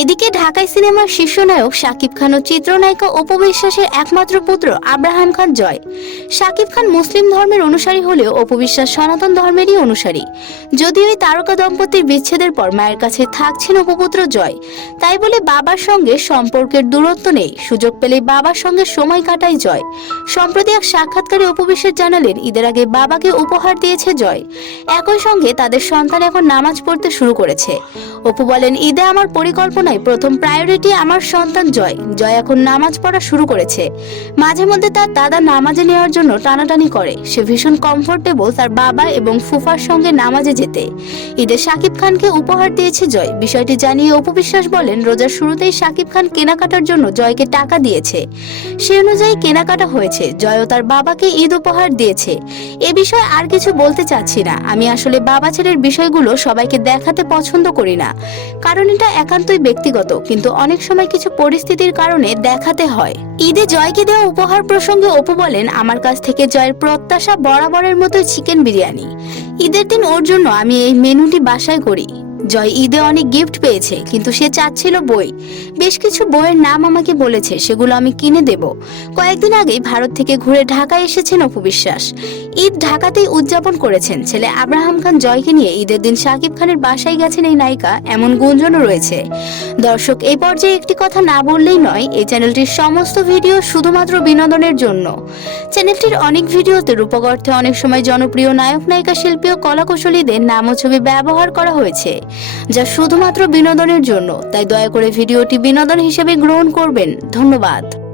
এদিকে ঢাকায় সিনেমার শীর্ষনায়ক শাকিব খান ও চিত্রনায়িকা অপু বিশ্বাসের একমাত্র পুত্র আব্রাহাম খান জয়। শাকিব খান মুসলিম ধর্মের অনুসারী হলেও অপু বিশ্বাস সনাতন ধর্মেরই অনুসারী। যদিও এই তারকা দম্পতির বিচ্ছেদের পর মায়ের কাছে থাকছেন উপপুত্র জয়। তাই বলে বাবার সঙ্গে সম্পর্কের দূরত্ব নেই। সুযোগ পেলে বাবার সঙ্গে সময় কাটায় জয়। সম্প্রতি এক সাক্ষাৎকারে অপু বিশ্বাস জানালেন, ঈদের আগে বাবাকে উপহার দিয়েছে জয়। একই সঙ্গে তাদের সন্তান এখন নামাজ পড়তে শুরু করেছে। অপু বলেন, ঈদে আমার পরিকল্পনায় প্রথম প্রায়োরিটি আমার সন্তান জয়। জয় এখন নামাজ পড়া শুরু করেছে। মাঝে মধ্যে তার দাদা নামাজে নেওয়ার জন্য টানাটানি করে। সে ভীষণ কমফোর্টেবল তার বাবা এবং ফুফার সঙ্গে নামাজে যেতে। ঈদে শাকিব খানকে উপহার দিয়েছে জয়। বিষয়টি জানিয়ে অপু বিশ্বাস বলেন, রোজার শুরুতেই শাকিব খান কেনাকাটার জন্য জয়কে টাকা দিয়েছে। সে অনুযায়ী কেনাকাটা হয়েছে। জয়ও তার বাবাকে ঈদ উপহার দিয়েছে। এ বিষয়ে আর কিছু বলতে চাচ্ছি না। আমি আসলে বাবা ছেলের বিষয়গুলো সবাইকে দেখাতে পছন্দ করি না। কারণ এটা একান্তই ব্যক্তিগত, কিন্তু অনেক সময় কিছু পরিস্থিতির কারণে দেখাতে হয়। ঈদে জয়কে দেওয়া উপহার প্রসঙ্গে অপু বলেন, আমার কাছ থেকে জয়ের প্রত্যাশা বরাবরের মতো চিকেন বিরিয়ানি। ঈদের দিন ওর জন্য আমি এই মেনুটি বাসায় করি। জয় ঈদে অনেক গিফট পেয়েছে, কিন্তু সে চাচ্ছিল বই। বেশ কিছু বইয়ের নাম আমাকে বলেছে, সেগুলো আমি কিনে দেব। কয়েকদিন আগেই ভারত থেকে ঘুরে ঢাকায় এসেছেন অপু বিশ্বাস। ঈদ ঢাকাতেই উদযাপন করেছেন। ছেলে আব্রাহাম খান জয়কে নিয়ে ঈদের দিন শাকিব খানের বাসায় গেছেন এই নায়িকা, এমন গুঞ্জনও রয়েছে। দর্শক এই পর্যায়ে একটি কথা না বললেই নয়, এই চ্যানেলটির সমস্ত ভিডিও শুধুমাত্র বিনোদনের জন্য। চ্যানেলটির অনেক ভিডিওতে রূপক অর্থে অনেক সময় জনপ্রিয় নায়ক নায়িকা শিল্পী ও কলাকুশলীদের নাম ও ছবি ব্যবহার করা হয়েছে। যা শুধুমাত্র বিনোদনের জন্য তাই দয়া করে ভিডিওটি বিনোদন হিসেবে গ্রহণ করবেন। ধন্যবাদ।